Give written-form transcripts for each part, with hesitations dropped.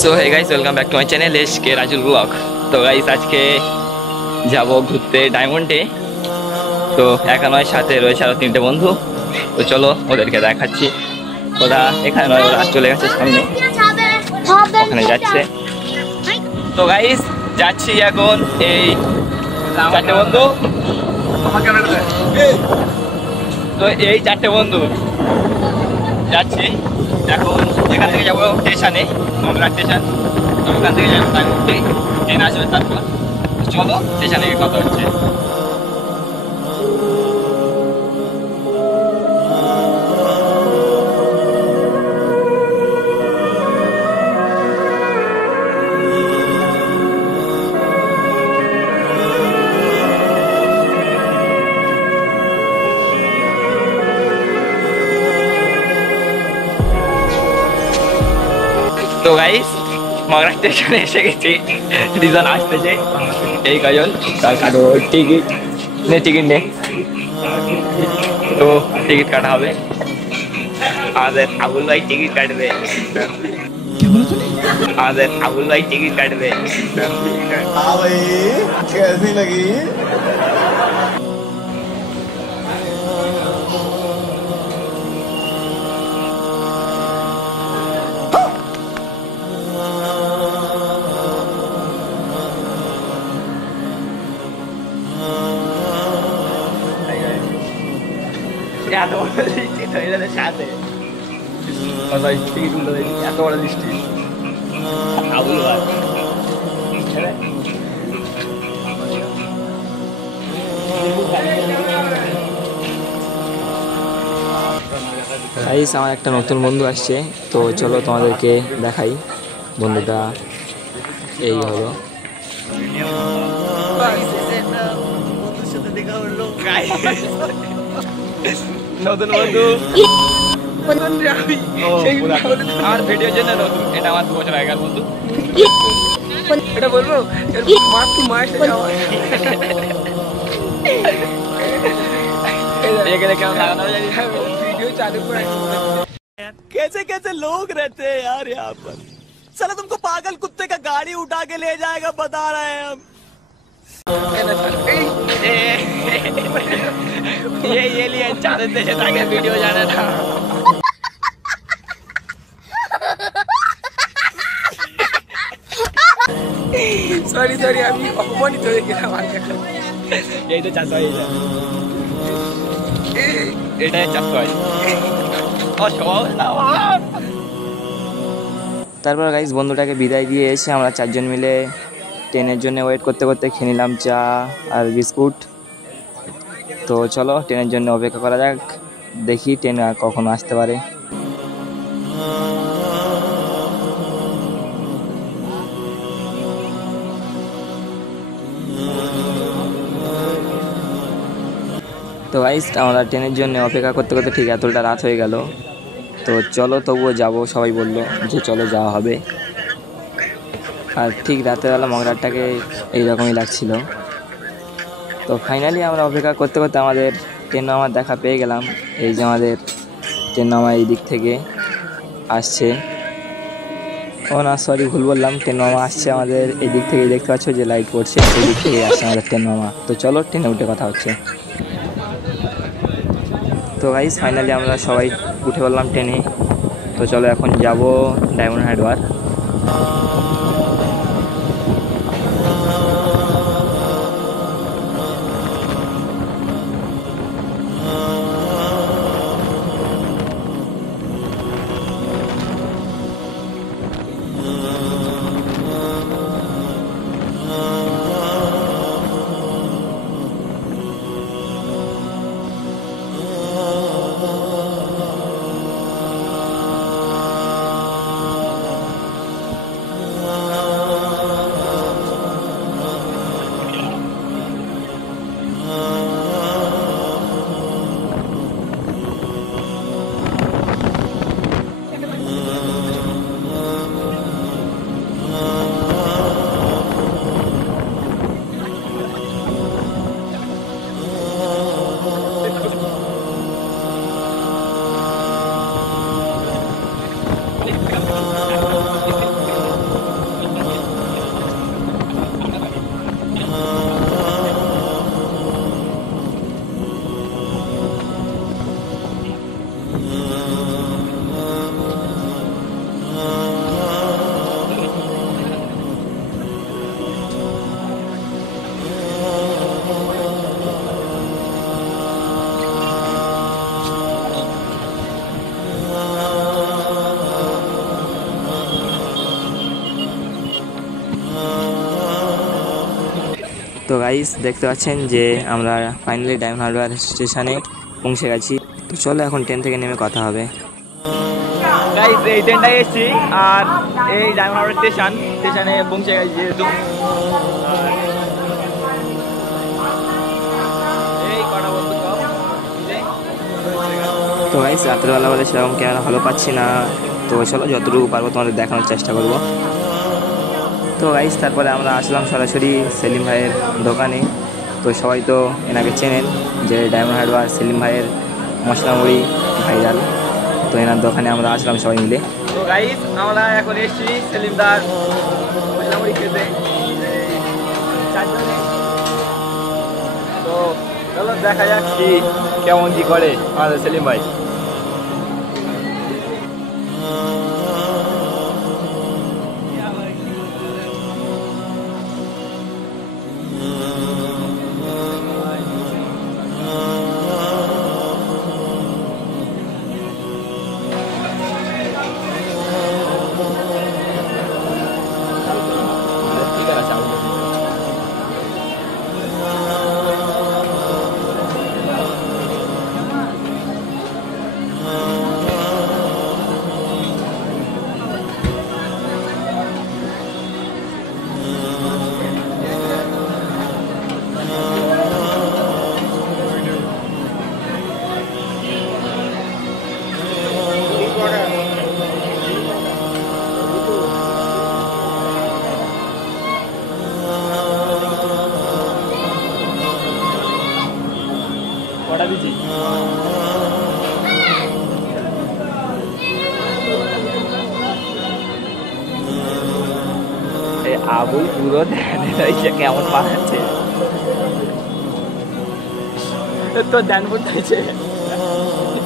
So hey guys, welcome back to my channel SK Rajul blog. তো guys আজকে যাব ঘুরতে ডায়মন্ডে। তো একা নয়, সাথে রয়েছে আরো 3টে বন্ধু। তো চলো ওদেরকে দেখাচ্ছি। ওরা এখানে নয়, ওরা চলে গেছে সামনে, ওখানে যাচ্ছে। তো গাইস যাচ্ছি এখন। এই 4টে বন্ধু, তো এই 4টে বন্ধু যাচ্ছি এখন। এখান থেকে যাবো স্টেশনে, মগরা স্টেশন। তো ওখান থেকে যাবো ডায়মন্ডে, ট্রেন আসবে তারপর। চলো স্টেশনে গিয়ে কথা হচ্ছে। তো গাইস মগরা স্টেশনে এসে গেছি। রিজন আসতেছে এই কজন, তার কাটো টিকিট নে। তো টিকিট কাটা হবে, আমাদের আবুল ভাই টিকিট কাটবে। আমাদের আবুল ভাই টিকিট কাটবে। कैसी लगी? এত বড় দৃষ্টি তো এদের সাথে টিকিট উল্টো দেয়নি, এত বড় দৃষ্টি আবুল ভাই। গাইস আমার একটা নতুন বন্ধু আসছে, তো চলো তোমাদেরকে দেখাই। বন্ধুটা এই হলো। নতুন বন্ধু আমার ভিডিওর জন্য নতুন, এটা আমার 2 বছর আগের বন্ধু। এটা বলবো कैसे कैसे लोग रहते हैं यार यहाँ पर। साला तुमको पागल कुत्ते का गाड़ी उठा के ले जाएगा, बता रहे हैं हम। ये लिए चाहते थे ताकि वीडियो जाना था। सॉरी আমি অপমানিত হয়ে গেলাম। এই তো চাষ হয়ে যায়, এটাই চাষ হয়। তারপর গাইস বন্ধুটাকে বিদায় দিয়ে এসে আমরা 4জন মিলে ট্রেনের জন্য ওয়েট করতে করতে খেয়ে নিলাম চা আর বিস্কুট। তো চলো ট্রেনের জন্য অপেক্ষা করা যাক, দেখি ট্রেন কখন আসতে পারে। তো গাইস আমরা ট্রেনের জন্য অপেক্ষা করতে করতে ঠিক এতটা রাত হয়ে গেল। তো চলো তবুও যাব, সবাই বললো যে চলো যাওয়া হবে। আর ঠিক রাতের বেলা মগরাটাকে এইরকমই লাগছিল। তো ফাইনালি আমরা অপেক্ষা করতে করতে আমাদের ট্রেন মামার দেখা পেয়ে গেলাম। এই যে আমাদের ট্রেন মামা এই দিক থেকে আসছে। ও না সরি ভুল বললাম, ট্রেন মামা আসছে আমাদের এই দিক থেকে, দেখতে পাচ্ছ যে লাইট পড়ছে, এই দিক থেকে আসছে আমাদের ট্রেন মামা। তো চলো ট্রেনে উঠে কথা হচ্ছে। তো গাইস ফাইনালি আমরা সবাই উঠে পড়লাম ট্রেনে। তো চলো এখন যাব ডায়মন্ড হারবার। তো গাইস দেখতে পাচ্ছেন যে আমরা ফাইনালি ডায়মন্ড হারবার স্টেশনে পৌঁছে গেছি। তো চলো এখন ট্রেন থেকে নেমে কথা হবে। গাইস এই ট্রেনটাই এসেছি আর এই ডায়মন্ড হারবার স্টেশনে পৌঁছে গেছি যেহেতু এই কটা বন্ধু সব। তো গাইস রাত্রেবেলা বলে সেরকম ক্যামেরা ভালো পাচ্ছি না, তো চলো যতটুকু পারবো তোমাদের দেখানোর চেষ্টা করব। তো গাইস তারপরে আমরা আসলাম সরাসরি সেলিম ভাইয়ের দোকানে। তো সবাই তো এনাকে চেনেন যে ডায়মন্ড হারবার সেলিম ভাইয়ের মশলা মুড়ি ভাইরাল। তো এনার দোকানে আমরা আসলাম সবাই মিলে। তো গাইস আমরা এখন এসেছি সেলিমদার মশলা মুড়ি খেতে চারজনে। তো চলো দেখা যাক কি কেমন কি করে আমাদের সেলিম ভাই। আবুল পুরো কেমন বানাচ্ছে তো ধ্যান করতেছে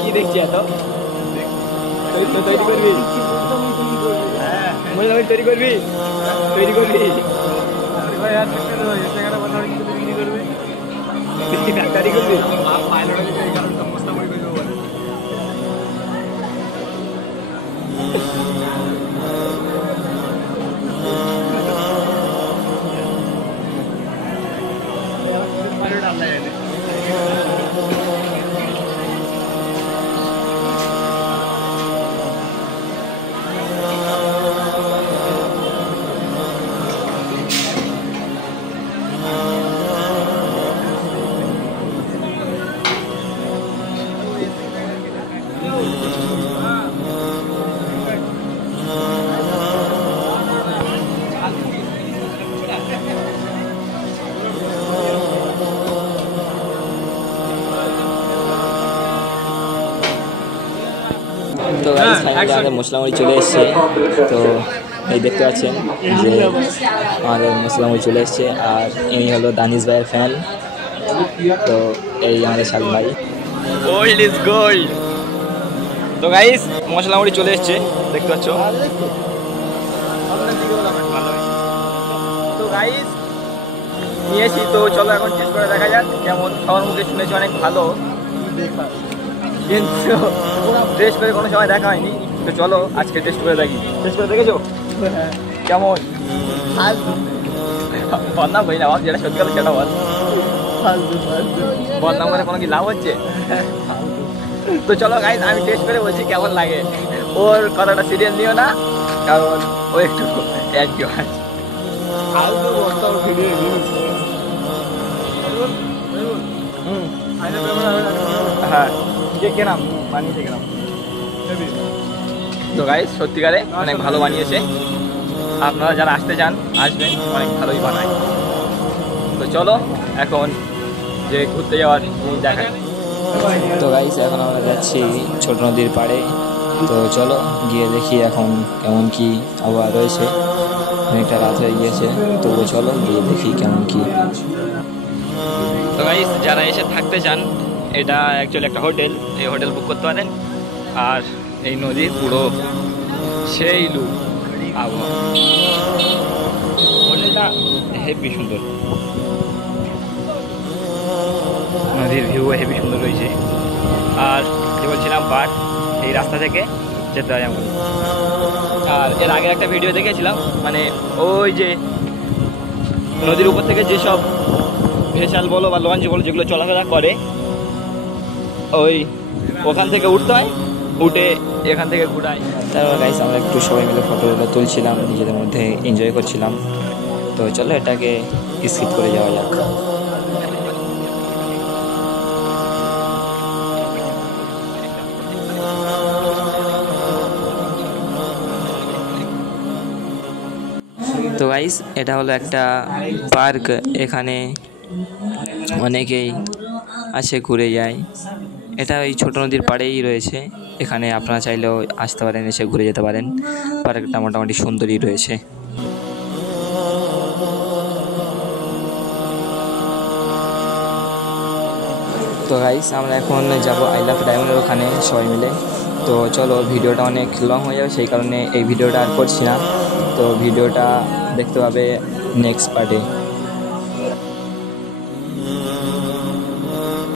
কি দেখছি এত তৈরি করবি তৈরি করবি তৈরি করবি তো আমাদের মশলা মুড়ি চলে এসছে। তো এই দেখতে পাচ্ছেন যে আমাদের মশলা মুড়ি চলে এসছে আর ইনি হলো দানিশ ভাইয়ের ফ্যান। তো এই আমাদের শাল ভাই। Gold is gold. তো গাইস মশলা মুড়ি চলে এসছে দেখতে পাচ্ছ। তো গাইস নিয়েছি, তো চলো এখন টেস্ট করে দেখা যাক কেমন। সবার মুখে শুনেছি অনেক ভালো, কিন্তু টেস্ট করে কোনো সময় দেখা হয়নি। তো চলো আজকে টেস্ট করে দেখি। টেস্ট করে দেখেছো কেমন? বদনাম করি না, যেটা সত্যি কথা সেটা বল। বদনাম করে কোনো কি লাভ হচ্ছে? তো চলো গাইস আমি টেস্ট করে বলছি কেমন লাগে। ওর কথাটা সিরিয়াস নিও না, কারণ ও একটু অ্যাক্টিভ আছে। হ্যাঁ কে নাম বানিয়েছে কেন? তো গাইস সত্যিকারে অনেক ভালো বানিয়েছে। আপনারা যারা আসতে চান আসবেন, অনেক ভালোই বানায়। তো চলো এখন যে ঘুরতে যাওয়ার দেখায়। তো গাইস এখন আমরা যাচ্ছি ছোট নদীর পাড়ে। তো চলো গিয়ে দেখি এখন কেমন কি আবহাওয়া রয়েছে। অনেকটা রাত হয়ে গিয়েছে, তবুও চলো গিয়ে দেখি কেমন কি। তো গাইস যারা এসে থাকতে চান, এটা অ্যাকচুয়ালি একটা হোটেল, এই হোটেল বুক করতে পারেন। আর এই নদীর পুরো সেই লুক আবহাওয়া, হোটেলটা হেভি সুন্দর, নদীর ভিউ হেভি সুন্দর রয়েছে। আর যে বলছিলাম বাট এই রাস্তা থেকে যেতে হয় এমন। আর এর আগে একটা ভিডিও দেখেছিলাম, মানে ওই যে নদীর উপর থেকে যেসব ভেসাল বলো বা লঞ্চ বলো যেগুলো চলাফেরা করে ওখান থেকে উঠতে হয়, উঠে এখান থেকে ঘুরায়। তারপর গাইস আমরা একটু সবাই মিলে ফটোগুলো তুলছিলাম, নিজেদের মধ্যে এনজয় করছিলাম। তো চলো এটাকে স্কিপ করে যাওয়া যাক। তো গাইস এটা হলো একটা পার্ক, এখানে অনেকেই আসে ঘুরে যায়। এটা ওই ছোটো নদীর পাড়েই রয়েছে, এখানে আপনারা চাইলেও আসতে পারেন, এসে ঘুরে যেতে পারেন। পার্কটা মোটামুটি সুন্দরই রয়েছে। তো গাইস আমরা এখন যাব আই লাভ ডায়মন্ডের ওখানে সবাই মিলে। তো চলো, ভিডিওটা অনেক লং হয়ে যাবে, সেই কারণে এই ভিডিওটা আর করছি না। তো ভিডিওটা দেখতে পাবে নেক্সট পার্টে।